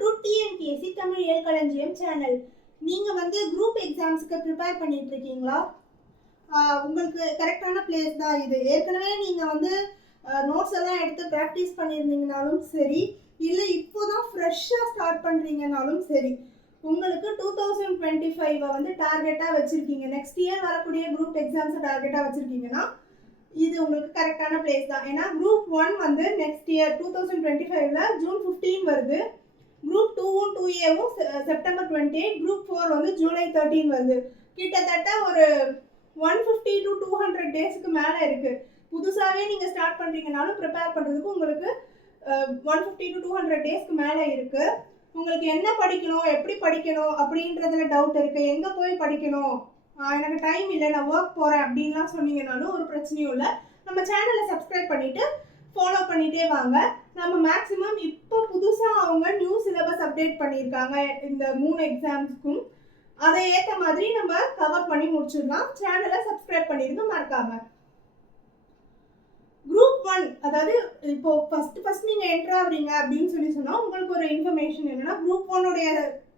To TNPSC Tamil Ezhkalanjiyam channel. நீங்கள் group எக்ஸாம்ஸுக்கு prepare பண்ணிட்டு இருக்கீங்களா? உங்களுக்கு கரெக்டான பிளேஸ் தான் இது. ஏற்கனவே நீங்கள் நோட்ஸ் எல்லாம் எடுத்து ப்ராக்டிஸ் பண்ணியிருந்தீங்கனாலும் சரி, இல்லை இப்போ தான் ஃப்ரெஷ்ஷாக ஸ்டார்ட் பண்ணுறீங்கனாலும் சரி, உங்களுக்கு 2025 டார்கெட்டாக வச்சுருக்கீங்க, நெக்ஸ்ட் இயர் வரக்கூடிய குரூப் எக்ஸாம்ஸை டார்கெட்டாக வச்சுருக்கீங்கன்னா இது உங்களுக்கு கரெக்டான பிளேஸ் தான். ஏன்னா குரூப் 1 நெக்ஸ்ட் இயர் 2025 ஜூன் 15 வருது. குரூப் 2வும் 2ஏவும் செப்டம்பர் 28, குரூப் 4 ஜூலை 13 வருது. கிட்டத்தட்ட ஒரு 150 to 200 டேஸ்க்கு மேலே இருக்குது. புதுசாகவே நீங்கள் ஸ்டார்ட் பண்ணுறீங்கனாலும் ப்ரிப்பேர் பண்ணுறதுக்கு உங்களுக்கு 150 to 200 டேஸ்க்கு மேலே இருக்குது. உங்களுக்கு என்ன படிக்கணும், எப்படி படிக்கணும் அப்படின்றதுல டவுட் இருக்குது. எங்கே போய் படிக்கணும், எனக்கு டைம் இல்லை, நான் ஒர்க் போகிறேன் அப்படின்லாம் சொன்னீங்கனாலும் ஒரு பிரச்சனையும் இல்லை. நம்ம சேனலை சப்ஸ்கிரைப் பண்ணிவிட்டு ஃபாலோ பண்ணிகிட்டே வாங்க. நம்ம மேக்ஸிமம் இப்போ புதுசாக அவங்க நியூ சிலபஸ் அப்டேட் பண்ணியிருக்காங்க இந்த 3 எக்ஸாம்ஸ்க்கும். அதை ஏற்ற மாதிரி நம்ம கவர் பண்ணி முடிச்சிடலாம். சேனலை சப்ஸ்கிரைப் பண்ணிடுங்க மறக்காம. குரூப் 1, அதாவது இப்போ ஃபர்ஸ்ட் நீங்கள் என்ட்ரு ஆகுறீங்க அப்படின்னு சொன்னால் உங்களுக்கு ஒரு இன்ஃபர்மேஷன் என்னன்னா, குரூப் 1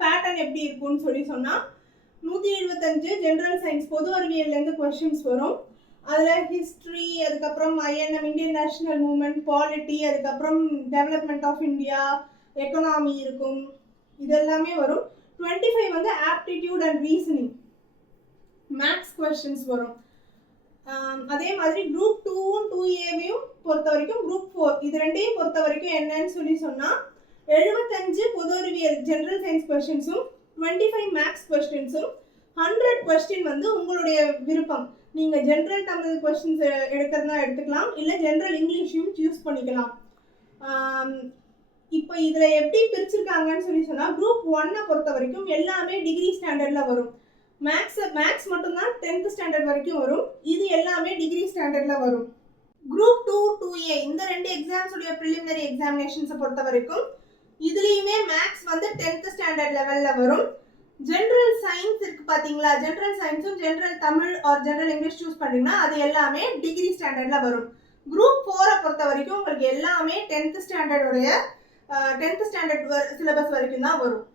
பேட்டர்ன் எப்படி இருக்குன்னு சொன்னால் 175 ஜென்ரல் சயின்ஸ் பொது அறிவியல்லேருந்து கொஸ்டின்ஸ் வரும். அதில் ஹிஸ்ட்ரி, அதுக்கப்புறம் INM Indian national movement, polity, அதுக்கப்புறம் டெவலப்மெண்ட் ஆஃப் இந்தியா, எக்கனாமி இருக்கும். இதெல்லாமே வரும். 25 aptitude and reasoning maths questions வரும். அதே மாதிரி குரூப் 2வும் 2ஏவையும் பொறுத்த வரைக்கும், குரூப் 4 இது ரெண்டையும் பொறுத்த வரைக்கும் என்னன்னு சொன்னால் 75 பொது அறிவியல் ஜென்ரல் சயின்ஸ் கொஸ்டின்ஸும் 25 மேக்ஸ் கொஸ்டின்ஸும் 100 கொஸ்டின் உங்களுடைய விருப்பம். நீங்கள் ஜென்ரல் தமிழ் கொஸ்டின்ஸ் எடுக்கிறதா எடுத்துக்கலாம், இல்லை ஜென்ரல் இங்கிலீஷையும் சூஸ் பண்ணிக்கலாம். இப்போ இதில் எப்படி பிரிச்சிருக்காங்கன்னு சொன்னால் குரூப் 1 பொறுத்த வரைக்கும் எல்லாமே டிகிரி ஸ்டாண்டர்டில் வரும். மேக்ஸ் மட்டும்தான் 10th ஸ்டாண்டர்ட் வரைக்கும் வரும். இது எல்லாமே டிகிரி ஸ்டாண்டர்டில் வரும். குரூப் 2, 2ஏ இந்த 2 எக்ஸாம்ஸுடைய ப்ரிலிமினரி எக்ஸாமினேஷன்ஸை பொறுத்த வரைக்கும் இதுலேயுமே மேக்ஸ் 10th ஸ்டாண்டர்ட் லெவலில் வரும். ஜென்ரல் சயின்ஸ் இருக்குது பார்த்தீங்களா, ஜென்ரல் சயின்ஸும் general Tamil or general English choose பண்ணிங்கன்னா அது எல்லாமே டிகிரி ஸ்டாண்டர்டில் வரும். குரூப் 4 பொறுத்த வரைக்கும் உங்களுக்கு எல்லாமே 10th ஸ்டாண்டர்டோடைய 10th ஸ்டாண்டர்ட் சிலபஸ் வரைக்கும் தான் வரும்.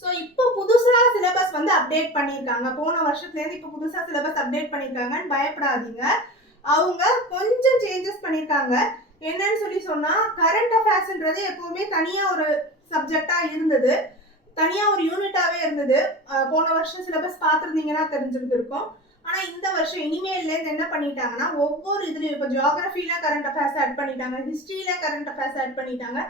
ஸோ இப்போ புதுசாக சிலபஸ் அப்டேட் பண்ணியிருக்காங்க. போன வருஷத்துலேருந்து இப்போ புதுசாக சிலபஸ் அப்டேட் பண்ணியிருக்காங்கன்னு பயப்படாதீங்க. அவங்க கொஞ்சம் சேஞ்சஸ் பண்ணியிருக்காங்க. என்னன்னு சொன்னால் கரண்ட் அஃபேர்ஸ்ன்றது எப்போவுமே தனியாக ஒரு சப்ஜெக்டாக இருந்தது, தனியாக ஒரு யூனிட்டாகவே இருந்தது. போன வருஷம் சிலபஸ் பார்த்துருந்தீங்கன்னா தெரிஞ்சிருக்கும். ஆனால் இந்த வருஷம் இனிமேல்லேருந்து என்ன பண்ணிட்டாங்கன்னா, ஒவ்வொரு இதுலையும் இப்போ ஜியாகிரஃபியில் கரண்ட் அஃபேர்ஸ் ஆட் பண்ணிட்டாங்க, ஹிஸ்ட்ரியில் கரண்ட் அஃபேர்ஸ் ஆட் பண்ணிட்டாங்க,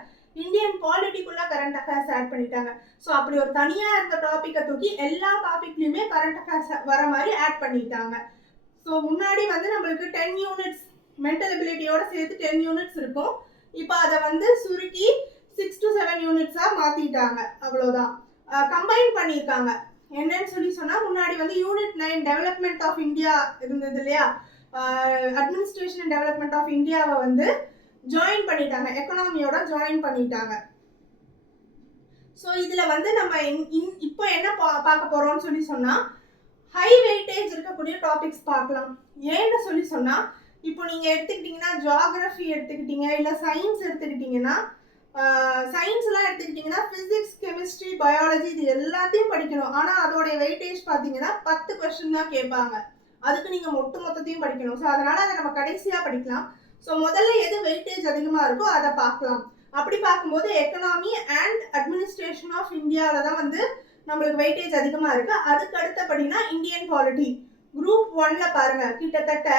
இந்தியன் பாலிட்டிக்குள்ள கரண்ட் அஃபேர்ஸ் ஆட் பண்ணிட்டாங்க. ஸோ அப்படி ஒரு தனியாக இருந்த டாப்பிக்கை தூக்கி எல்லா டாபிக்லையுமே கரண்ட் அஃபேர்ஸ் வர மாதிரி ஆட் பண்ணிட்டாங்க. ஸோ முன்னாடி நம்மளுக்கு 10 யூனிட்ஸ் மென்டல் எபிலிட்டியோட சேர்த்து 10 யூனிட்ஸ் இருக்கும். இப்போ அதை சுருக்கி 6 to 7 யூனிட்ஸாக மாற்றிட்டாங்க. அவ்வளோதான், கம்பைன் பண்ணியிருக்காங்க. என்னன்னு சொன்னால் முன்னாடி யூனிட் 9 டெவலப்மெண்ட் ஆஃப் இந்தியா இருந்தது இல்லையா, அட்மினிஸ்ட்ரேஷன் அண்ட் டெவலப்மெண்ட் ஆஃப் இந்தியாவை ஜாயின் பண்ணிட்டாங்க, எக்கனாமியோட ஜாயின் பண்ணிட்டாங்க. ஸோ இதில் நம்ம இப்போ என்ன பார்க்க போகிறோம்னு சொன்னால் ஹை வெயிட்டேஜ் இருக்கக்கூடிய டாபிக்ஸ் பார்க்கலாம். ஏன்னு சொன்னால் இப்போ நீங்கள் எடுத்துக்கிட்டிங்கன்னா ஜியாகிரஃபி எடுத்துக்கிட்டீங்க, இல்லை சயின்ஸ் எடுத்துக்கிட்டிங்கன்னா, சயின்ஸ்லாம் எடுத்துக்கிட்டிங்கன்னா ஃபிசிக்ஸ், கெமிஸ்ட்ரி, பயாலஜி இது எல்லாத்தையும் படிக்கணும். ஆனால் அதோடைய வெயிட்டேஜ் பார்த்தீங்கன்னா 10 கொஸ்டின் தான் கேட்பாங்க. அதுக்கு நீங்கள் மொத்தத்தையும் படிக்கணும். ஸோ அதனால் அதை நம்ம கடைசியாக படிக்கலாம். ஸோ முதல்ல எது வெயிட்டேஜ் அதிகமாக இருக்கோ அதை பார்க்கலாம். அப்படி பார்க்கும்போது எக்கனாமி அண்ட் அட்மினிஸ்ட்ரேஷன் ஆஃப் இந்தியாவில் தான் நம்மளுக்கு வெயிட்டேஜ் அதிகமாக இருக்குது. அதுக்கு அடுத்தபடினா இந்தியன் பாலிட்டி. குரூப் 1 பாருங்கள், கிட்டத்தட்ட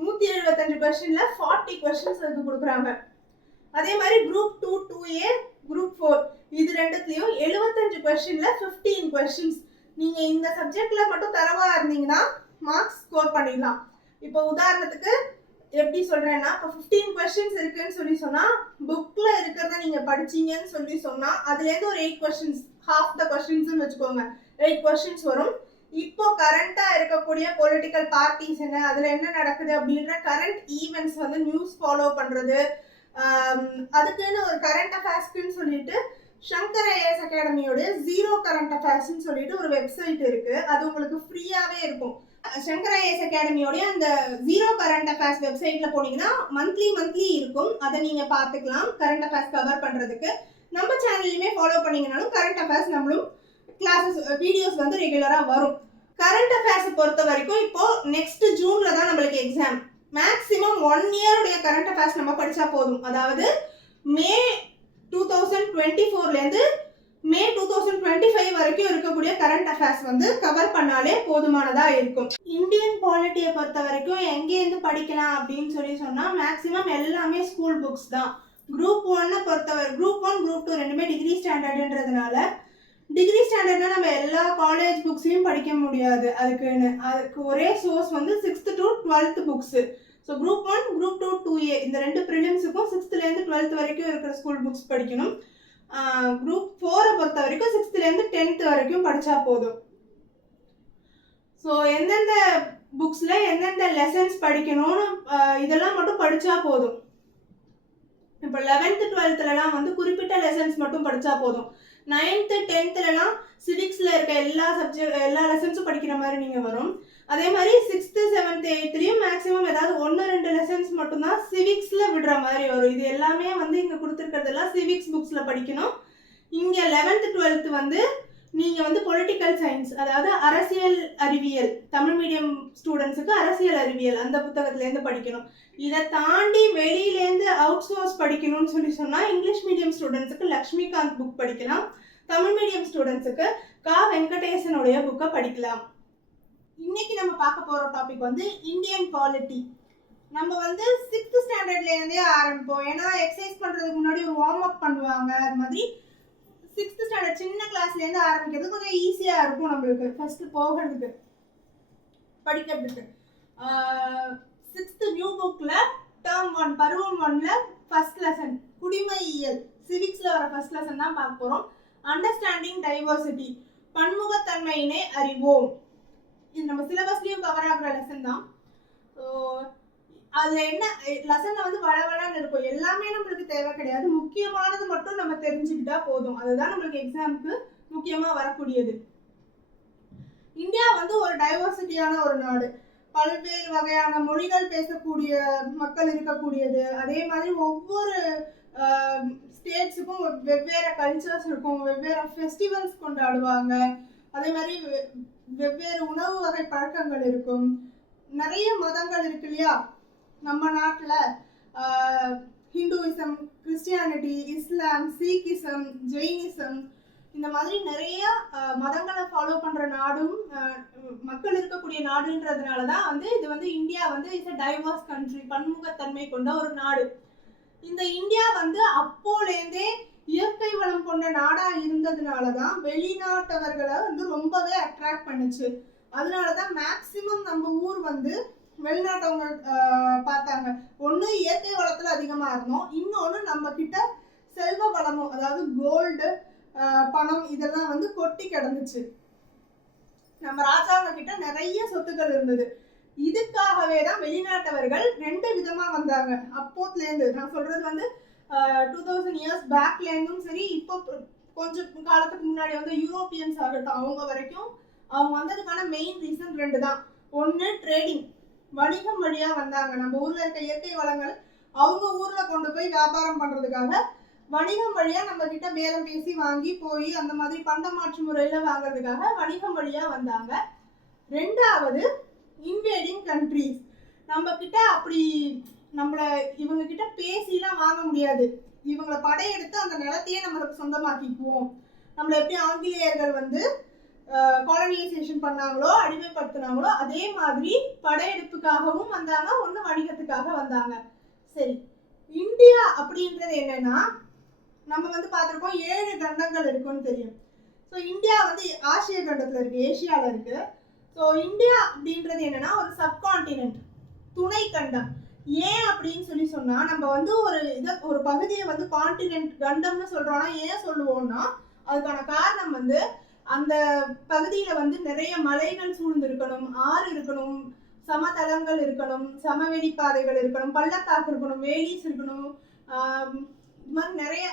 175 கொஸ்டினில் 40 கொஸ்டின்ஸ் கொடுக்குறாங்க. அதே மாதிரி குரூப் 2, 2ஏ, குரூப் 4 இது ரெண்டுத்துலேயும் 75 கொஸ்டினில் 15 கொஸ்டின்ஸ். நீங்கள் இந்த சப்ஜெக்டில் மட்டும் தரவாக இருந்தீங்கன்னா மார்க்ஸ் ஸ்கோர் பண்ணிடலாம். இப்போ உதாரணத்துக்கு எப்படி சொல்கிறேன்னா, இப்போ 15 கொஸ்டின்ஸ் இருக்குன்னு சொன்னால் புக்கில் இருக்கிறத நீங்கள் படிச்சீங்கன்னு சொன்னால் அதுலேருந்து ஒரு 8 கொஸ்டின்ஸ், ஹாஃப் த கொஸ்டின்ஸ்னு வச்சுக்கோங்க, 8 கொஸ்டின்ஸ் வரும். இப்போ கரண்டாக இருக்கக்கூடிய பொலிட்டிக்கல் பார்ட்டிஸ் என்ன, அதில் என்ன நடக்குது அப்படின்ற கரண்ட் ஈவெண்ட்ஸ் நியூஸ் ஃபாலோ பண்ணுறது, அதுக்குன்னு ஒரு கரண்ட் அஃபேர்ஸ்க்குன்னு சொல்லிட்டு சங்கர் ஐஏஎஸ் அகாடமியோட ஜீரோ கரண்ட் அஃபேர்ஸ்ன்னு சொல்லிட்டு ஒரு வெப்சைட் இருக்குது. அது உங்களுக்கு ஃப்ரீயாகவே இருக்கும். சங்கர் ஐஏஎஸ் அகாடமியோடைய அந்த ஜீரோ கரண்ட் அஃபேர்ஸ் வெப்சைட்டில் போனீங்கன்னா மந்த்லி இருக்கும். அதை நீங்கள் பார்த்துக்கலாம் கரண்ட் அஃபேர்ஸ் கவர் பண்ணுறதுக்கு. நம்ம சேனல்லையுமே ஃபாலோ பண்ணீங்கனாலும் கரண்ட் அஃபேர்ஸ் நம்மளும் கிளாஸஸ் வீடியோஸ் வந்து ரெகுலராக வரும். கரண்ட் அஃபேர்ஸை பொறுத்த வரைக்கும் இப்போ நெக்ஸ்ட் ஜூன்ல தான் நம்மளுக்கு எக்ஸாம். மேக்ஸிமம் 1 இயருடைய கரண்ட் அஃபேர்ஸ் நம்ம படித்தா போதும். அதாவது மே 2024லேருந்து மே 2025 வரைக்கும் இருக்கக்கூடிய கரண்ட் அஃபேர்ஸ் வந்து கவர் பண்ணாலே போதுமானதா இருக்கும். இந்தியன் பாலிட்டியை பொறுத்த வரைக்கும் எங்கேருந்து படிக்கலாம் அப்படின்னு சொன்னால் மேக்ஸிமம் எல்லாமே ஸ்கூல் புக்ஸ் தான். குரூப் 1 பொறுத்தவரை குரூப் 1 குரூப் 2 ரெண்டுமே டிகிரி ஸ்டாண்டர்டுன்றதுனால டிகிரி ஸ்டாண்டர்ட்னா நம்ம எல்லா காலேஜ் புக்ஸையும் படிக்க முடியாது. அதுக்கு ஒரே சோர்ஸ் வந்து 6th to 12th books. So group 1 group 2 2A இந்த 2 ப்ரிலிம்ஸுக்கும் 6thலேருந்து 12th வரைக்கும் இருக்கிற ஸ்கூல் புக்ஸ் படிக்கணும். குரூப் 4 பொறுத்த வரைக்கும் 6thலேருந்து 10th வரைக்கும் படித்தா போதும். ஸோ எந்தெந்த புக்ஸில் எந்தெந்த லெசன்ஸ் படிக்கணும்னு இதெல்லாம் மட்டும் படித்தா போதும். இப்போ 11th 12thலலாம் வந்து குறிப்பிட்ட லெசன்ஸ் மட்டும் படித்தா போதும். 9th 10thலலாம் சிவிக்ஸில் இருக்க எல்லா லெசன்ஸும் படிக்கிற மாதிரி நீங்கள் வரும். அதே மாதிரி 6th 7th 8thலையும் மேக்ஸிமம் ஏதாவது 1-2 லெசன்ஸ் மட்டும்தான் சிவிக்ஸில் விடுற மாதிரி வரும். இது எல்லாமே வந்து இங்கே கொடுத்துருக்கிறதெல்லாம் சிவிக்ஸ் புக்ஸில் படிக்கணும். இங்கே 11th 12th வந்து நீங்கள் வந்து பொலிட்டிக்கல் சயின்ஸ், அதாவது அரசியல் அறிவியல், தமிழ் மீடியம் ஸ்டூடெண்ட்ஸுக்கு அரசியல் அறிவியல் அந்த புத்தகத்துலேருந்து படிக்கணும். இதை தாண்டி வெளியிலேருந்து அவுட் சோர்ஸ் படிக்கணும்னு சொன்னால் இங்கிலீஷ் மீடியம் ஸ்டூடெண்ட்ஸுக்கு லக்ஷ்மிகாந்த் புக் படிக்கலாம். தமிழ் மீடியம் ஸ்டூடெண்ட்ஸுக்கு கா வெங்கடேசனுடைய புக்கை படிக்கலாம். இன்னைக்கு நம்ம பார்க்க போகிற டாபிக் வந்து இந்தியன் பாலிட்டி. நம்ம வந்து 6th ஸ்டாண்டர்ட்லேருந்தே ஆரம்பிப்போம். ஏன்னா எக்ஸசைஸ் பண்ணுறதுக்கு முன்னாடி ஒரு வார்ம் அப் பண்ணுவாங்க. அது மாதிரி 6th ஸ்டாண்டர்ட் சின்ன கிளாஸ்லேருந்து ஆரம்பிக்கிறது கொஞ்சம் ஈஸியாக இருக்கும் நம்மளுக்கு ஃபஸ்ட்டு போகிறதுக்கு படிக்கிறதுக்கு. 6th நியூ புக்கில் டேர்ம் 1 பருவம் 1ல் ஃபர்ஸ்ட் லெசன் குடிமையியல் சிவிக்ஸில் வர ஃபர்ஸ்ட் லெசன் தான் பார்க்க போகிறோம். அண்டர்ஸ்டாண்டிங் டைவர்சிட்டி, பன்முகத்தன்மையினை அறிவோம். இது நம்ம சிலபஸ்லேயும் கவர் ஆகிற லெசன் தான். ஸோ அதில் என்ன லெசனில் வந்து வளவளன்னு இருக்கும். எல்லாமே நம்மளுக்கு தேவை கிடையாது. முக்கியமானது மட்டும் நம்ம தெரிஞ்சுக்கிட்டா போதும். அதுதான் நம்மளுக்கு எக்ஸாமுக்கு முக்கியமாக வரக்கூடியது. இந்தியா வந்து ஒரு டைவர்சிட்டியான ஒரு நாடு. பல்வேறு வகையான மொழிகள் பேசக்கூடிய மக்கள் இருக்கக்கூடியது. அதே மாதிரி ஒவ்வொரு ஸ்டேட்ஸுக்கும் வெவ்வேறு கல்ச்சர்ஸ் இருக்கும். வெவ்வேறு ஃபெஸ்டிவல்ஸ் கொண்டாடுவாங்க. அதே மாதிரி வெவ்வேறு உணவு வகை பழக்கங்கள் இருக்கும். நிறைய மதங்கள் இருக்கு இல்லையா நம்ம நாட்டில். ஹிந்துவிசம், கிறிஸ்டியானிட்டி, இஸ்லாம், சீக்கிசம், ஜெயினிசம் இந்த மாதிரி நிறைய மதங்களை ஃபாலோ பண்ணுற நாடும் மக்கள் இருக்கக்கூடிய நாடுன்றதுனால தான் வந்து இது வந்து இந்தியா வந்து இஸ் அ டைவர்ஸ் கண்ட்ரி, பன்முகத்தன்மை கொண்ட ஒரு நாடு. இந்த இந்தியா வந்து அப்போலேருந்தே இயற்கை வளம் கொண்ட நாடா இருந்ததுனால தான் வெளிநாட்டவர்களை வந்து ரொம்பவே அட்ராக்ட் பண்ணுச்சு. அதனால தான் மேக்சிமம் நம்ம ஊர் வந்து வெளிநாட்டவங்க பார்த்தாங்க. ஒன்று இயற்கை வளத்தில் அதிகமாக இருந்தோம், இன்னொன்று நம்ம கிட்ட செல்வ வளமும், அதாவது கோல்டு, பணம் இதெல்லாம் வந்து கொட்டி கிடந்துச்சு. நம்ம ராஜாங்க கிட்ட நிறைய சொத்துக்கள் இருந்தது. இதுக்காகவே தான் வெளிநாட்டவர்கள் 2 விதமாக வந்தாங்க. அப்போத்துலேருந்து நான் சொல்றது வந்து 2000 இயர்ஸ் பேக்லேருந்தும் சரி, இப்போ கொஞ்சம் காலத்துக்கு முன்னாடி வந்து யூரோப்பியன்ஸ் ஆகட்டும் அவங்க வரைக்கும் அவங்க வந்ததுக்கான மெயின் ரீசன் 2 தான். ஒன்று ட்ரேடிங், வணிகம் வழியாக வந்தாங்க. நம்ம ஊரில் இருக்க இயற்கை வளங்கள் அவங்க ஊரில் கொண்டு போய் வியாபாரம் பண்ணுறதுக்காக வணிகம் வழியாக நம்ம கிட்ட பேரம் பேசி வாங்கி போய் அந்த மாதிரி பண்ட மாற்று முறையில் வாங்குறதுக்காக வணிகம் வழியாக வந்தாங்க. 2வது இன்வேடிங் கண்ட்ரிஸ். நம்ம கிட்ட அப்படி நம்மளை இவங்க கிட்ட பேசிலாம் வாங்க முடியாது. இவங்களை படையெடுத்து அந்த நிலத்தையே நம்மளுக்கு சொந்தமாக்கிக்குவோம். நம்மளை எப்படி ஆங்கிலேயர்கள் வந்து காலனைசேஷன் பண்ணாங்களோ, அடிமைப்படுத்தினாங்களோ, அதே மாதிரி படையெடுப்புக்காகவும் வந்தாங்க, ஒன்று வணிகத்துக்காக வந்தாங்க. சரி, இந்தியா அப்படின்றது என்னன்னா நம்ம வந்து பார்த்துருக்கோம் 7 கண்டங்கள் இருக்குன்னு தெரியும். ஸோ இந்தியா வந்து ஆசிய கண்டத்தில் இருக்கு, ஏஷியாவில் இருக்கு. ஸோ இந்தியா அப்படின்றது என்னன்னா ஒரு சப்கான்டினென்ட், துணை கண்டம். ஏன் அப்படின்னு சொன்னா நம்ம வந்து ஒரு பகுதியை வந்து கான்டினென்ட் கண்டம்னு சொல்றோம்னா ஏன் சொல்லுவோம்னா அதுக்கான காரணம் வந்து அந்த பகுதியில வந்து நிறைய மலைகள் சூழ்ந்து இருக்கணும், ஆறு இருக்கணும், சமதளங்கள் இருக்கணும், சமவெளி பாதைகள் இருக்கணும், பள்ளத்தாக்கு இருக்கணும், வேலிஸ் இருக்கணும், இது மாதிரி நிறைய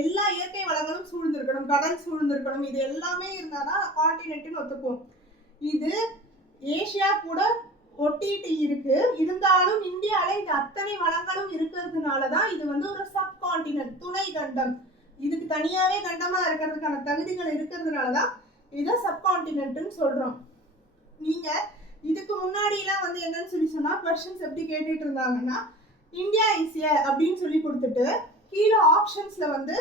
எல்லா இயற்கை வளங்களும் சூழ்ந்திருக்கணும், கடல் சூழ்ந்திருக்கணும். இது எல்லாமே இருந்தாதான் கான்டினென்ட்னு ஒத்துக்குவோம். இது ஏஷியா கூட ஒட்டிட்டு இருக்கு. இருந்தாலும் இந்தியாவில இந்த அத்தனை வளங்களும் இருக்கிறதுனாலதான் இது வந்து ஒரு சப்கான்டினென்ட், துணை கண்டம். இதுக்கு தனியாவே கண்டமா இருக்கிறதுக்கான தகுதிகள் இருக்கிறதுனால தான் இதை சப்கான்டினென்ட்னு சொல்றோம். நீங்க இதுக்கு முன்னாடி எல்லாம் வந்து என்னன்னு சொல்லி சொன்னா கொஸ்டின்ஸ் எப்படி கேட்டுட்டு இருந்தாங்கன்னா இந்தியா இஸ் அப்படின்னு சொல்லி கொடுத்துட்டு கீழே ஆப்ஷன்ஸ்ல வந்து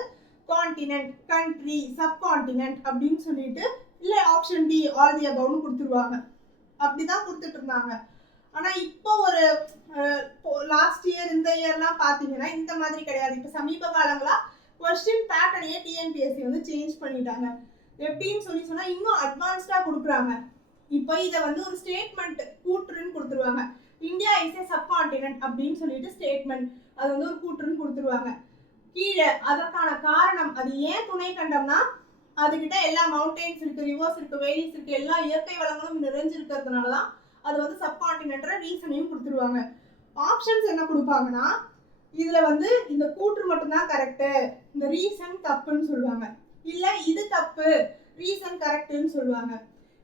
கான்டினென்ட், கண்ட்ரி, சப்கான்டினென்ட் அப்படின்னு சொல்லிட்டு இல்ல ஆப்ஷன் டி ஆல் தி அபவ்னு கொடுத்துருவாங்க. அப்படிதான் கொடுத்துட்டு இருந்தாங்க. ஆனா இப்போ ஒரு லாஸ்ட் இயர் இந்த இயர்லாம் பாத்தீங்கன்னா இந்த மாதிரி கிடையாது. இப்ப சமீப காலங்களா கொஸ்டின் பேட்டர்னையே டிஎன்பிஎஸ்சி வந்து சேஞ்ச் பண்ணிட்டாங்க. எப்படின்னு சொல்லி சொன்னா இன்னும் அட்வான்ஸ்டா கொடுக்குறாங்க. இப்போ இதை வந்து ஒரு ஸ்டேட்மெண்ட் கூற்றுன்னு கொடுத்துருவாங்க. இந்தியா இஸ் ஏ சப்கான்டினென்ட் அப்படின்னு சொல்லிட்டு ஸ்டேட்மெண்ட் அது வந்து ஒரு கூற்றுன்னு கொடுத்துருவாங்க. கீழே அதற்கான காரணம் அது ஏன் துணை கண்டம்னா அதுகிட்ட எல்லா மவுண்டெயின்ஸ் இருக்கு, ரிவர்ஸ் இருக்கு, வேலிஸ் இருக்கு, எல்லா இயற்கை வளங்களும் நிறைஞ்சிருக்கிறதுனாலதான் அது வந்து சப்கான்டினென்ட்ற ரீசனையும் கொடுத்துருவாங்க. ஆப்ஷன்ஸ் என்ன கொடுப்பாங்கன்னா இதுல வந்து இந்த கூற்று மட்டும்தான் கரெக்டு, இந்த ரீசன் தப்புன்னு சொல்லுவாங்க. இல்ல இது தப்பு, ரீசன் கரெக்டுன்னு சொல்லுவாங்க.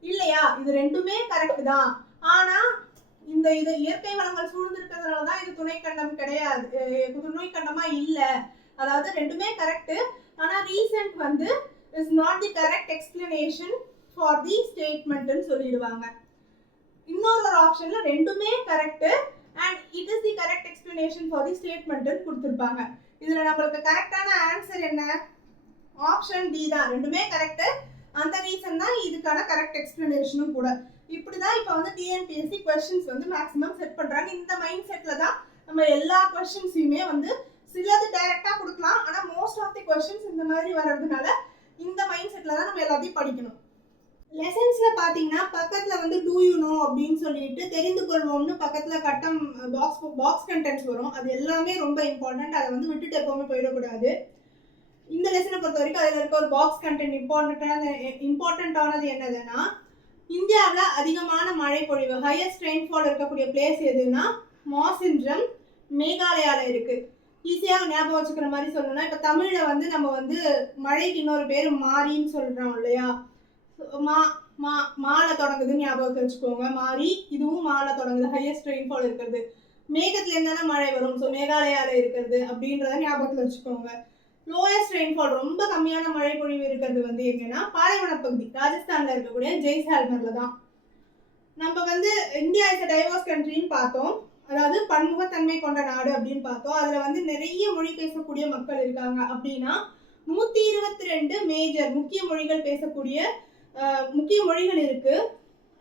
இல்லையா இது ரெண்டுமே கரெக்ட் தான், ஆனா இந்த இது இயற்கை வளங்கள் சூழ்ந்திருக்கிறதுனாலதான் இது துணை கண்டம் கிடையாது, துணை கண்டமா இல்ல, அதாவது ரெண்டுமே கரெக்ட், ஆனா ரீசன் வந்து is not the correct explanation for the statement ன்னு சொல்லிடுவாங்க. இன்னொரு ஆப்ஷன்ல ரெண்டுமே correct and it is the correct explanation for the statement ன்னு கொடுத்திருப்பாங்க. இதுல நமக்கு கரெக்டான ஆன்சர் என்ன? ஆப்ஷன் டி தான், ரெண்டுமே கரெக்ட், அந்த ரீசன் தான் இதுக்கான கரெக்ட் எக்ஸ்பிளனேஷனும் கூட. இப்படிதான் இப்ப வந்து டிஎன்பிஎஸ்சி क्वेश्चंस வந்து மேக்ஸிமம் செட் பண்றாங்க. இந்த மைண்ட் செட்ல தான் நம்ம எல்லா क्वेश्चंसயுமே வந்து சிலது டைரக்டா கொடுக்கலாம், ஆனா மோஸ்ட் ஆஃப் தி क्वेश्चंस இந்த மாதிரி வர்றதுனால இந்த மைண்ட் செட்ல தான் நம்ம எல்லாத்தையும் படிக்கணும். லெசன்ஸ்ல பாத்தீங்கன்னா பக்கத்துல வந்து டூ யூ நோ அப்படின்னு சொல்லிட்டு தெரிந்து கொள்வோம்னு பக்கத்துல கட்டம் பாக்ஸ் கண்டென்ட்ஸ் வரும். அது எல்லாமே ரொம்ப இம்பார்ட்டன்ட், அதை வந்து விட்டுட்டு எப்பவுமே போயிடக்கூடாது. இந்த லெசனை பொறுத்த வரைக்கும் அதில் இருக்க ஒரு பாக்ஸ் கண்டென்ட் இம்பார்ட்டன்டானது என்னதுன்னா இந்தியாவில் அதிகமான மழை பொழிவு ஹையஸ்ட் ரெயின்ஃபால் இருக்கக்கூடிய பிளேஸ் எதுன்னா மாசின்ரம் மேகாலயால இருக்கு. ஈஸியாக ஞாபகம் வச்சுக்கிற மாதிரி சொல்லணும்னா இப்போ தமிழில் வந்து நம்ம வந்து மழைக்கு இன்னொரு பேர் மாரின்னு சொல்கிறோம் இல்லையா, மாலை தொடங்குதுன்னு ஞாபகத்தை வச்சுக்கோங்க. மாறி இதுவும் மாலை தொடங்குது, ஹையஸ்ட் ரெயின்ஃபால் இருக்கிறது. மேகத்துல இருந்தானே மழை வரும், ஸோ மேகாலயால இருக்கிறது அப்படின்றத ஞாபகத்தில் வச்சுக்கோங்க. லோயஸ்ட் ரெயின்ஃபால் ரொம்ப கம்மியான மழை பொழிவு இருக்கிறது வந்து எங்கன்னா பாலைவன பகுதி ராஜஸ்தான்ல இருக்கக்கூடிய ஜெய்சால்மர்ல தான். நம்ம வந்து இந்தியா இஸ் டைவர்ஸ் கண்ட்ரின்னு பார்த்தோம், அதாவது பன்முகத்தன்மை கொண்ட நாடு அப்படின்னு பார்த்தோம். அதுல வந்து நிறைய மொழி பேசக்கூடிய மக்கள் இருக்காங்க. அப்படின்னா 122 மேஜர் முக்கிய மொழிகள் பேசக்கூடிய முக்கிய மொழிகள் இருக்கு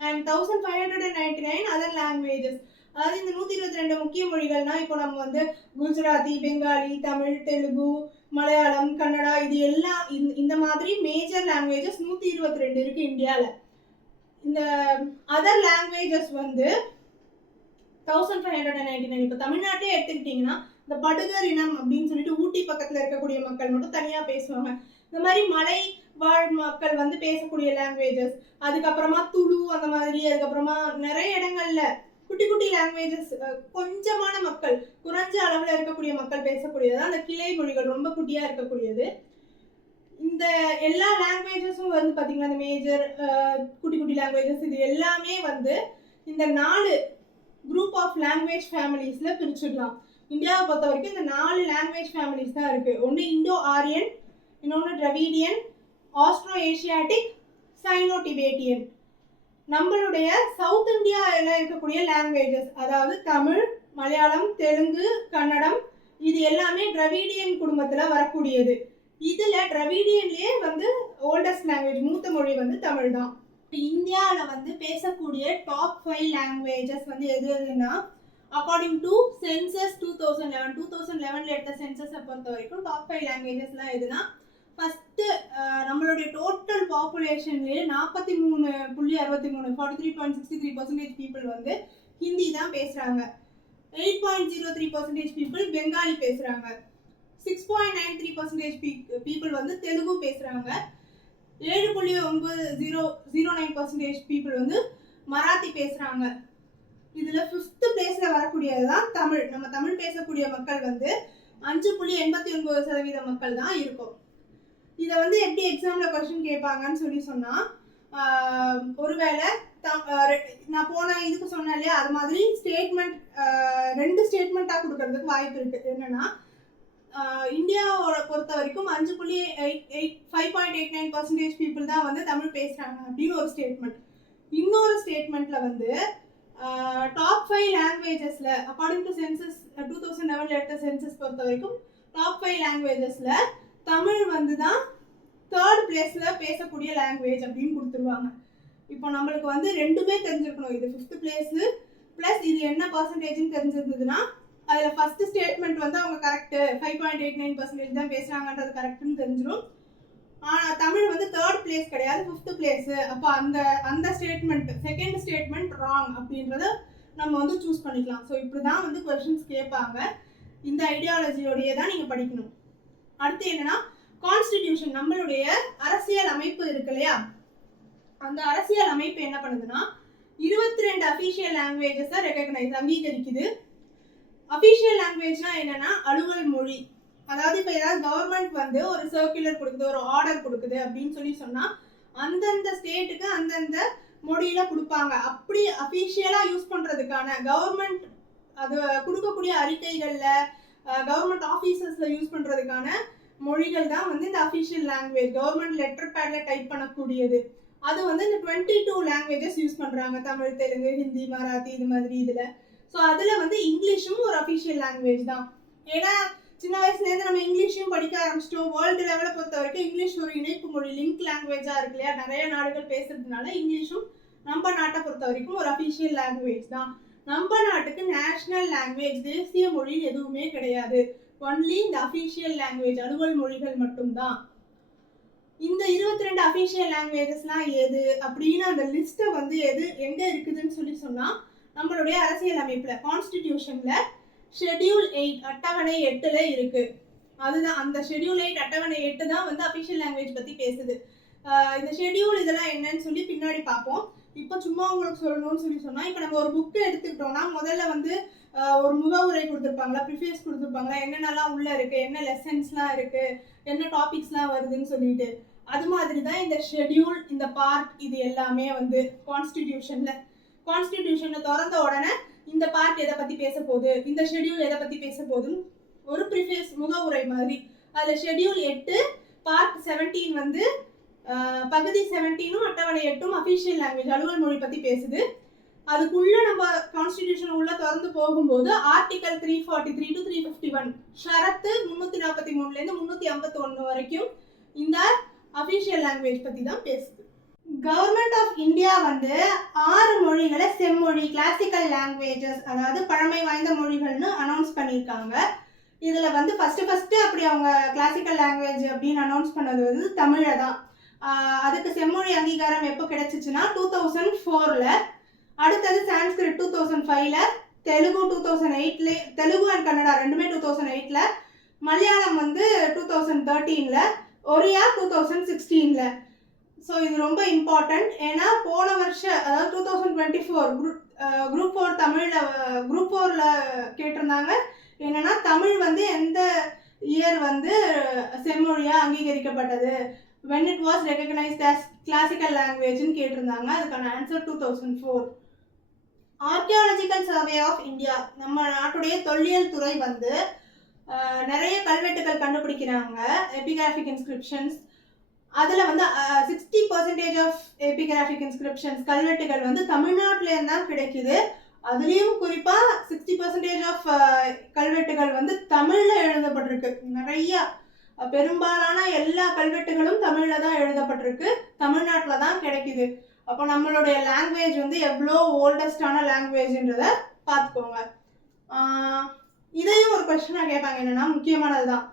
அண்ட் 1599 அதர் லாங்குவேஜஸ். அதாவது இந்த 122 முக்கிய மொழிகள்னா இப்போ நம்ம வந்து குஜராத்தி, பெங்காலி, தமிழ், தெலுங்கு, மலையாளம், கன்னடா, இது எல்லாம் இந்த மாதிரி மேஜர் லாங்குவேஜஸ் 122 இருக்கு இந்தியாவில். இந்த அதர் லாங்குவேஜஸ் வந்து 1599. இப்போ தமிழ்நாட்டிலே எடுத்துக்கிட்டிங்கன்னா இந்த படுகர் இனம் அப்படின்னு சொல்லிட்டு ஊட்டி பக்கத்தில் இருக்கக்கூடிய மக்கள் மட்டும் தனியாக பேசுவாங்க. இந்த மாதிரி மலை வாழ் மக்கள் வந்து பேசக்கூடிய லாங்குவேஜஸ், அதுக்கப்புறமா துளு அந்த மாதிரி, அதுக்கப்புறமா நிறைய இடங்கள்ல குட்டி குட்டி லாங்குவேஜஸ் கொஞ்சமான மக்கள் குறைஞ்ச அளவில் இருக்கக்கூடிய மக்கள் பேசக்கூடியது அந்த கிளை மொழிகள் ரொம்ப குட்டியாக இருக்கக்கூடியது. இந்த எல்லா லாங்குவேஜஸும் வந்து பார்த்தீங்கன்னா இந்த மேஜர் குட்டி குட்டி லாங்குவேஜஸ் இது எல்லாமே வந்து இந்த 4 குரூப் ஆஃப் லாங்குவேஜ் ஃபேமிலிஸில் பிரிச்சுடலாம். இந்தியாவை பொறுத்த வரைக்கும் இந்த 4 லாங்குவேஜ் ஃபேமிலிஸ் தான் இருக்குது. ஒன்று இண்டோ ஆரியன், இன்னொன்று Dravidian, astro Asiatic, cyano Tibetan. நம்மளுடைய சவுத் இந்தியாவில் இருக்கக்கூடிய லாங்குவேஜஸ் அதாவது தமிழ், மலையாளம், தெலுங்கு, கன்னடம் இது எல்லாமே டிராவிடியன் குடும்பத்தில் வரக்கூடியது. இதில் டிராவிடியன்லேயே வந்து ஓல்டஸ்ட் லாங்குவேஜ் மூத்த மொழி வந்து தமிழ் தான். இப்போ இந்தியாவில் வந்து பேசக்கூடிய டாப் 5 லாங்குவேஜஸ் வந்து எது எதுன்னா அக்கார்டிங் டு சென்சஸ் 2011 எடுத்த சென்சஸை பொறுத்த வரைக்கும் டாப் 5 லாங்குவேஜஸ்லாம் எதுனா ஃபர்ஸ்ட் நம்மளுடைய டோட்டல் பாப்புலேஷன்லேயே 43.63 43.63% பீப்புள் வந்து ஹிந்தி தான் பேசுகிறாங்க. 8.03% பீப்புள் பெங்காலி பேசுகிறாங்க. 6.93% பீப்புள் வந்து தெலுங்கு பேசுகிறாங்க. 7.09% பீப்புள் வந்து மராத்தி பேசுகிறாங்க. இதில் 5th பிளேஸில் வரக்கூடியது தான் தமிழ். நம்ம தமிழ் பேசக்கூடிய மக்கள் வந்து 5.89% மக்கள் தான் இருக்கும். இதை வந்து எப்படி எக்ஸாமில் கொஸ்டின் கேட்பாங்கன்னு சொல்லி சொன்னால் ஒருவேளை நான் போன இதுக்கு சொன்னேன் இல்லையா, அது மாதிரி ஸ்டேட்மெண்ட் 2 ஸ்டேட்மெண்ட்டாக கொடுக்கறதுக்கு வாய்ப்பு இருக்குது. என்னென்னா இந்தியாவோட பொறுத்த வரைக்கும் only 5.89% people தான் வந்து தமிழ் பேசுறாங்க அப்படின்னு ஒரு ஸ்டேட்மெண்ட். இன்னொரு ஸ்டேட்மெண்ட்ல வந்து டாப் 5 லாங்குவேஜஸ்ல அக்கார்டிங் டு சென்சஸ் 2011 எடுத்த சென்சஸ் பொறுத்த வரைக்கும் டாப் 5 லாங்குவேஜஸ்ல தமிழ் வந்து தான் 3rd பிளேஸ்ல பேசக்கூடிய லாங்குவேஜ் அப்படின்னு கொடுத்துருவாங்க. இப்போ நம்மளுக்கு வந்து ரெண்டுமே தெரிஞ்சிருக்கணும். இது 5th பிளேஸ் பிளஸ் இது என்ன பர்சன்டேஜ்னு தெரிஞ்சிருந்ததுன்னா அதில் ஃபர்ஸ்ட் ஸ்டேட்மெண்ட் வந்து அவங்க கரெக்டு 5.89% தான் பேசுகிறாங்கன்றது கரெக்டுன்னு தெரிஞ்சிடும். ஆனால் தமிழ் வந்து 3rd பிளேஸ் கிடையாது, 5th பிளேஸு. அப்போ அந்த ஸ்டேட்மெண்ட் செகண்ட் ஸ்டேட்மெண்ட் ராங் அப்படின்றத நம்ம வந்து சூஸ் பண்ணிக்கலாம். ஸோ இப்படி தான் வந்து கொஸ்டின்ஸ் கேட்பாங்க. இந்த ஐடியாலஜியோடையே தான் நீங்கள் படிக்கணும். அடுத்து என்னன்னா கான்ஸ்டிடியூஷன், நம்மளுடைய அரசியல் அமைப்பு இருக்கு இல்லையா, அந்த அரசியல் அமைப்பு என்ன பண்ணுதுன்னா 22 அஃபீஷியல் லாங்குவேஜஸை ரெகக்னைஸ் அங்கீகரிக்குது. அஃபீஷியல் லாங்குவேஜ்னா என்னன்னா அலுவல் மொழி. அதாவது இப்போ ஏதாவது கவர்மெண்ட் வந்து ஒரு சர்க்குலர் கொடுக்குது, ஒரு ஆர்டர் கொடுக்குது அப்படின்னு சொன்னா அந்தந்த ஸ்டேட்டுக்கு அந்தந்த மொழியில கொடுப்பாங்க. அப்படி அஃபீஷியலாக யூஸ் பண்ணுறதுக்கான கவர்மெண்ட் அது கொடுக்கக்கூடிய அறிக்கைகளில் கவர்மெண்ட் ஆஃபீஸர்ஸ்ல யூஸ் பண்ணுறதுக்கான மொழிகள் தான் வந்து இந்த அஃபீஷியல் லாங்குவேஜ். கவர்மெண்ட் லெட்டர் பேட்ல டைப் பண்ணக்கூடியது. அது வந்து இந்த 22 லாங்குவேஜஸ் யூஸ் பண்ணுறாங்க, தமிழ், தெலுங்கு, ஹிந்தி, மராத்தி இது மாதிரி இதில். ஸோ அதில் வந்து இங்கிலீஷும் ஒரு அஃபீஷியல் லாங்குவேஜ் தான். ஏன்னா சின்ன வயசுலேருந்து நம்ம இங்கிலீஷும் படிக்க ஆரம்பிச்சிட்டோம். வேர்ல்டு லெவலில் பொறுத்த வரைக்கும் இங்கிலீஷ் ஒரு இணைப்பு மொழி, லிங்க் லாங்குவேஜாக இருக்கு இல்லையா, நிறைய நாடுகள் பேசுறதுனால இங்கிலீஷும் நம்ம நாட்டை பொறுத்த வரைக்கும் ஒரு அஃபீஷியல் லாங்குவேஜ் தான். நம்ம நாட்டுக்கு நேஷனல் லாங்குவேஜ் தேசிய மொழி எதுவுமே கிடையாது. ஒன்லி இந்த அஃபீஷியல் லாங்குவேஜ் அலுவல் மொழிகள் மட்டும்தான். இந்த 22 அஃபீஷியல் லாங்குவேஜஸ்லாம் எது அப்படின்னு அந்த லிஸ்ட்டை வந்து எங்கே இருக்குதுன்னு சொன்னால் நம்மளுடைய அரசியல் அமைப்பில் கான்ஸ்டிடியூஷனில் ஷெட்யூல் 8 அட்டவணை 8ல் இருக்குது. அதுதான் அந்த ஷெட்யூல் 8 அட்டவணை 8 தான் வந்து அஃபீஷியல் லாங்குவேஜ் பற்றி பேசுது. இந்த ஷெட்யூல் இதெல்லாம் என்னன்னு சொல்லி பின்னாடி பார்ப்போம். இப்போ சும்மா உங்களுக்கு சொல்லணும்னு சொன்னால் இப்போ நம்ம ஒரு புக்கு எடுத்துக்கிட்டோம்னா முதல்ல வந்து ஒரு முகவுரை கொடுத்துருப்பாங்களா, ப்ரிஃபேஸ் கொடுத்துருப்பாங்களா, என்னென்னலாம் உள்ளே இருக்குது, என்ன லெசன்ஸ்லாம் இருக்குது, என்ன டாபிக்ஸ்லாம் வருதுன்னு சொல்லிட்டு. அது மாதிரி தான் இந்த ஷெட்யூல், இந்த பார்ட், இது எல்லாமே வந்து கான்ஸ்டிடியூஷன்ல திறந்த உடனே இந்த பார்ட் எதை பற்றி பேச போகுது, இந்த ஷெட்யூல் எதை பற்றி பேச போகுதுன்னு ஒரு ப்ரிஃபேஸ் முகவுரை மாதிரி. அதில் ஷெட்யூல் 8 பார்ட் 17 வந்து பகுதி 17ம் அட்டவணை 8ம் அஃபீஷியல் லாங்குவேஜ் அலுவல் மொழி பற்றி பேசுது. அதுக்குள்ள நம்ம கான்ஸ்டிடியூஷன் உள்ள திறந்து போகும்போது ஆர்டிகல் 343 to 351 ஷரத்து 343லேருந்து 351 வரைக்கும் இந்த அஃபீஷியல் லாங்குவேஜ் பற்றி தான் பேசுது. கவர்மெண்ட் ஆஃப் இந்தியா வந்து 6 மொழிகளை செம்மொழி கிளாசிக்கல் லாங்குவேஜஸ், அதாவது பழமை வாய்ந்த மொழிகள்னு அனௌன்ஸ் பண்ணியிருக்காங்க. இதில் வந்து ஃபஸ்ட்டு அப்படி அவங்க கிளாசிக்கல் லாங்குவேஜ் அப்படின்னு அனௌன்ஸ் பண்ணது வந்து தமிழை தான். அதுக்கு செம்மொழி அங்கீகாரம் எப்போ கிடைச்சிச்சுன்னா 2004ல். அடுத்தது சான்ஸ்கிரிட் 2005ல், தெலுங்கு 2008ல, தெலுங்கு அண்ட் கன்னடா ரெண்டுமே 2008ல், மலையாளம் வந்து 2013ல், ஒரியா 2016ல். ஸோ இது ரொம்ப இம்பார்ட்டண்ட். ஏன்னா போன வருஷம் அதாவது 2024 குரூப் 4 தமிழில் குரூப் 4ல் கேட்டிருந்தாங்க. என்னன்னா தமிழ் வந்து எந்த இயர் வந்து செம்மொழியாக அங்கீகரிக்கப்பட்டது, when it was recognized as classical language ன்னு கேட்டிருந்தாங்க. அதுக்கான answer 2004. Archaeological survey of India, நம்ம நாட்டுடைய தொல்லியல் துறை வந்து நிறைய கல்வெட்டுகள் கண்டுபிடிக்கிறாங்க, எபிகிராஃபிக் இன்ஸ்கிரிப்ஷன்ஸ். அதில் வந்து 60% ஆஃப் எபிகிராஃபிக் இன்ஸ்கிரிப்ஷன்ஸ் கல்வெட்டுகள் வந்து தமிழ்நாட்டிலேருந்து தான் கிடைக்குது. அதுலேயும் குறிப்பாக 60% ஆஃப் கல்வெட்டுகள் வந்து தமிழில் எழுதப்பட்டிருக்கு. நிறைய பெரும்பாலான எல்லா கல்வெட்டுகளும் தமிழில் தான் எழுதப்பட்டிருக்கு, தமிழ்நாட்டில் தான் கிடைக்குது. அப்போ நம்மளுடைய லாங்குவேஜ் வந்து எவ்வளோ ஓல்டஸ்டான லாங்குவேஜ்ன்றதை பார்த்துக்கோங்க. இதையும் ஒரு கொஸ்டினாக கேட்பாங்க, என்னென்னா முக்கியமானது தான்.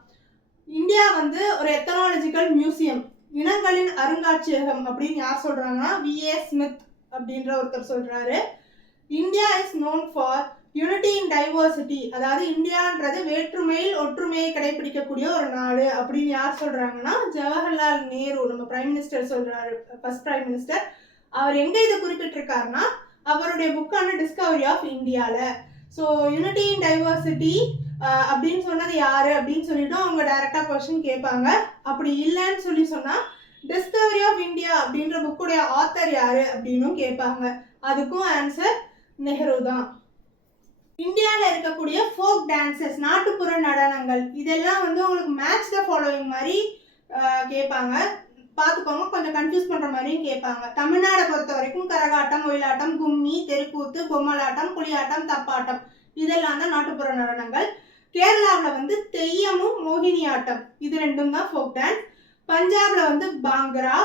இந்தியா வந்து ஒரு எத்தனாலஜிக்கல் மியூசியம், இனங்களின் அருங்காட்சியகம் அப்படின்னு யார் சொல்கிறாங்கன்னா V.A. ஸ்மித் அப்படின்ற ஒருத்தர் சொல்கிறாரு. India is known for unity in diversity, அதாவது இந்தியான்றது வேற்றுமையில் ஒற்றுமையை கடைபிடிக்கக்கூடிய ஒரு நாடு அப்படின்னு யார் சொல்கிறாங்கன்னா ஜவஹர்லால் நேரு, நம்ம பிரைம் மினிஸ்டர் சொல்கிறாரு, ஃபர்ஸ்ட் பிரைம் மினிஸ்டர். அவர் எங்கே இதை குறிப்பிட்டிருக்காருன்னா அவருடைய புக்கான டிஸ்கவரி ஆஃப் இந்தியாவில். ஸோ யூனிட்டி இன் டைவர்சிட்டி அப்படின்னு சொன்னது யாரு அப்படின்னு சொல்லிட்டு அவங்க டைரக்டாக கொஸ்டின் கேட்பாங்க. அப்படி இல்லைன்னு சொன்னால் டிஸ்கவரி ஆஃப் இந்தியா அப்படின்ற புக்குடைய ஆத்தர் யாரு அப்படின்னும் கேட்பாங்க. அதுக்கும் ஆன்சர் நெஹ்ரு தான். இந்தியாவில் இருக்கக்கூடிய ஃபோக் டான்சஸ், நாட்டுப்புற நடனங்கள், இதெல்லாம் வந்து உங்களுக்கு மேட்ச் த ஃபாலோவிங் மாதிரி கேட்பாங்க, பார்த்துக்கோங்க. கொஞ்சம் கன்ஃபியூஸ் பண்ணுற மாதிரியும் கேட்பாங்க. தமிழ்நாடை பொறுத்த வரைக்கும் கரகாட்டம், ஒயிலாட்டம், கும்மி, தெருக்கூத்து, பொம்மலாட்டம், புலியாட்டம், தப்பாட்டம் இதெல்லாம் தான் நாட்டுப்புற நடனங்கள். கேரளாவில் வந்து தெய்யமும் மோகினி ஆட்டம் இது ரெண்டும் தான் ஃபோக் டான்ஸ். பஞ்சாப்ல வந்து பாங்கரா,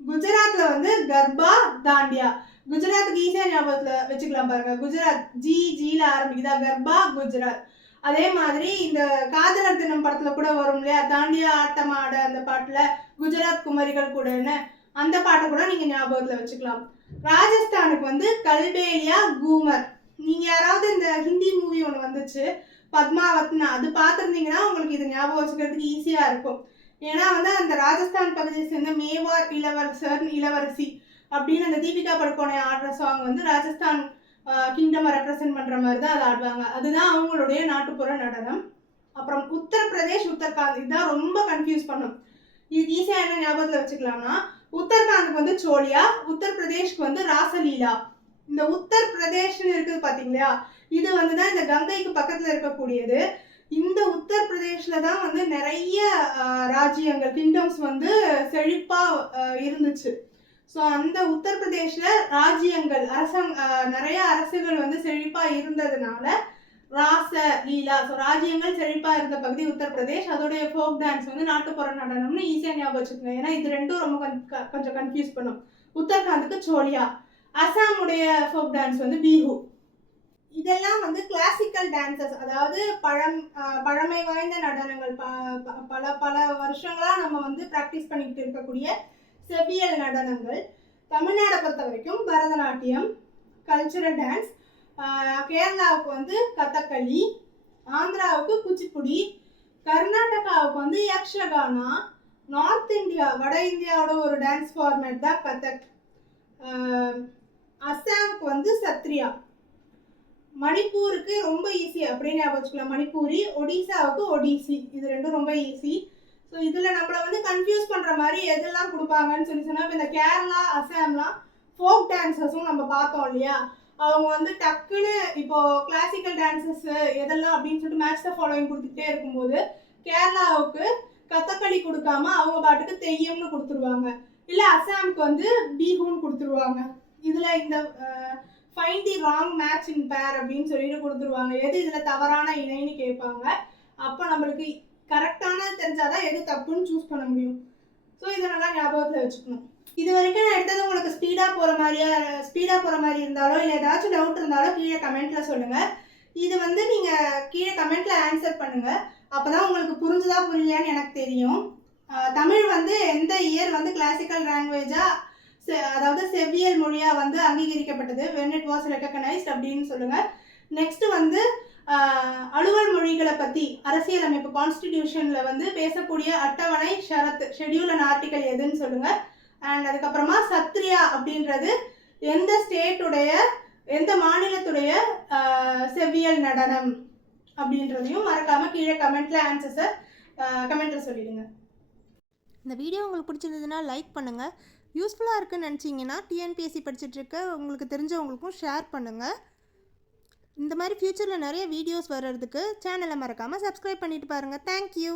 குஜராத்ல வந்து கர்பா, தாண்டியா. குஜராத்துக்கு ஈஸியாக ஞாபகத்தில் வச்சுக்கலாம் பாருங்க. குஜராத் ஜில ஆரம்பிக்குதா, கர்பா குஜராத். அதே மாதிரி இந்த காதலர் தினம் படத்துல கூட வரும் இல்லையா, தாண்டியா ஆட்டமாட அந்த பாட்டுல குஜராத் குமரிகள் கூடன்னு அந்த பாட்டை கூட நீங்க ஞாபகத்துல வச்சுக்கலாம். ராஜஸ்தானுக்கு வந்து கல்பேலியா, கூமர். நீங்க யாராவது இந்த ஹிந்தி மூவி ஒன்று வந்துச்சு பத்மாவத்னா, அது பார்த்துருந்தீங்கன்னா உங்களுக்கு இது ஞாபகம் வச்சுக்கிறதுக்கு ஈஸியா இருக்கும். ஏன்னா வந்து அந்த ராஜஸ்தான் பகுதியை சேர்ந்த மேவார் இளவரசர் இளவரசி அப்படின்னு அந்த தீபிகா படுகோனே ஆடுற சாங் வந்து ராஜஸ்தான் கிங்டம் ரெப்ரசென்ட் பண்ற மாதிரி தான் அதை ஆடுவாங்க. அதுதான் அவங்களுடைய நாட்டுப்புற நடனம். அப்புறம் உத்தரப்பிரதேஷ், உத்தரகாண்ட் இதுதான் ரொம்ப கன்ஃபியூஸ் பண்ணும். இது ஈஸியா என்ன ஞாபகத்துல வச்சுக்கலாம்னா, உத்தரகாண்டுக்கு வந்து சோழியா, உத்தரப்பிரதேஷ்க்கு வந்து ராசலீலா. இந்த உத்தரப்பிரதேஷ்னு இருக்குது பாத்தீங்களா, இது வந்துதான் இந்த கங்கைக்கு பக்கத்துல இருக்கக்கூடியது. இந்த உத்தரப்பிரதேஷ்ல தான் வந்து நிறைய ராஜ்யங்கள் கிங்டம்ஸ் வந்து செழிப்பா இருந்துச்சு. ஸோ அந்த உத்தரப்பிரதேஷ்ல ராஜ்யங்கள் நிறைய அரசுகள் வந்து செழிப்பா இருந்ததுனால ராச லீலா, ஸோ ராஜ்யங்கள் செழிப்பா இருந்த பகுதி உத்தரப்பிரதேஷ். அதோடைய ஃபோக் டான்ஸ் வந்து நாட்டுப்புற நடனம்னு ஈஸியா ஞாபகம் வச்சுக்கோங்க. ஏன்னா இது ரெண்டும் ரொம்ப கொஞ்சம் கன்ஃபியூஸ் பண்ணும். உத்தரகாண்டுக்கு சோழியா, அசாமுடைய ஃபோக் டான்ஸ் வந்து பிஹு. இதெல்லாம் வந்து கிளாசிக்கல் டான்சஸ், அதாவது பழமை வாய்ந்த நடனங்கள், பல பல வருஷங்களா நம்ம வந்து ப்ராக்டிஸ் பண்ணிக்கிட்டு இருக்கக்கூடிய செவ்வியல் நடனங்கள். தமிழ்நாடை பொறுத்த வரைக்கும் பரதநாட்டியம், கல்ச்சுரல் டான்ஸ். கேரளாவுக்கு வந்து கதகளி, ஆந்திராவுக்கு குச்சிப்புடி, கர்நாடகாவுக்கு வந்து யக்ஷகானா, நார்த் இந்தியா வட இந்தியாவோட ஒரு டான்ஸ் ஃபார்மேட் தான் கதக், அஸ்ஸாமுக்கு வந்து சத்ரியா, மணிப்பூருக்கு ரொம்ப ஈஸி அப்படின்னு ஞாபகம், மணிப்பூரி, ஒடிசாவுக்கு ஒடிசி. இது ரெண்டும் ரொம்ப ஈஸி. ஸோ இதில் நம்மளை வந்து கன்ஃபியூஸ் பண்ணுற மாதிரி எதெல்லாம் கொடுப்பாங்கன்னு சொன்னால், இப்போ இந்த கேரளா அசாம்லாம் ஃபோக் டான்சஸும் நம்ம பார்த்தோம் இல்லையா, அவங்க வந்து டக்குன்னு இப்போ கிளாசிக்கல் டான்சஸ் எதெல்லாம் அப்படின்னு சொல்லிட்டு மேட்ச் த ஃபாலோயிங் கொடுத்துக்கிட்டே இருக்கும்போது கேரளாவுக்கு கதகளி கொடுக்காம அவங்க பாட்டுக்கு தெய்யம்னு கொடுத்துருவாங்க, இல்லை அசாமுக்கு வந்து பீஹூன்னு கொடுத்துருவாங்க. இதில் இந்த find the wrong match in பேர் அப்படின்னு சொல்லிட்டு கொடுத்துருவாங்க. எது இதில் தவறான இணைன்னு கேட்பாங்க. அப்போ நம்மளுக்கு கரெக்டான தெரிஞ்சாதான் எது தப்புன்னு சூஸ் பண்ண முடியும். ஸோ இதை நல்லா ஞாபகத்தில் வச்சுக்கணும். இது வரைக்கும் நான் எடுத்தது உங்களுக்கு ஸ்பீடாக போகிற மாதிரி இருந்தாலோ இல்லை ஏதாச்சும் டவுட் இருந்தாலோ கீழே கமெண்ட்டில் சொல்லுங்கள். இது வந்து நீங்கள் கீழே கமெண்ட்டில் ஆன்சர் பண்ணுங்கள். அப்போ தான் உங்களுக்கு புரிஞ்சுதா புரியலையான்னு எனக்கு தெரியும். தமிழ் வந்து எந்த இயர் வந்து கிளாசிக்கல் லாங்குவேஜாக, அதாவது செவ்வியல் மொழியாக வந்து அங்கீகரிக்கப்பட்டது, when it was recognized அப்படின்னு சொல்லுங்கள். நெக்ஸ்ட் வந்து அலுவல் மொழிகளை பற்றி அரசியலமைப்பு கான்ஸ்டிடியூஷனில் வந்து பேசக்கூடிய அட்டவணை, ஷெட்யூல் அண்ட் ஆர்டிக்கல் எதுன்னு சொல்லுங்கள். அண்ட் அதுக்கப்புறமா சத்ரியா அப்படின்றது எந்த ஸ்டேட்டுடைய, எந்த மாநிலத்துடைய செவ்வியல் நடனம் அப்படின்றதையும் மறக்காமல் கீழே கமெண்ட்டில் ஆன்சர்ஸை கமெண்ட்டில் சொல்லிடுங்க. இந்த வீடியோ உங்களுக்கு பிடிச்சிருந்ததுன்னா லைக் பண்ணுங்கள். யூஸ்ஃபுல்லாக இருக்குன்னு நினச்சிங்கன்னா டிஎன்பிஎஸ்சி படிச்சுட்ருக்க உங்களுக்கு தெரிஞ்சவங்களுக்கும் ஷேர் பண்ணுங்கள். இந்த மாதிரி ஃப்யூச்சரில் நிறைய வீடியோஸ் வர்றதுக்கு சேனலை மறக்காமல் சப்ஸ்கிரைப் பண்ணிட்டு பாருங்கள். தேங்க்யூ.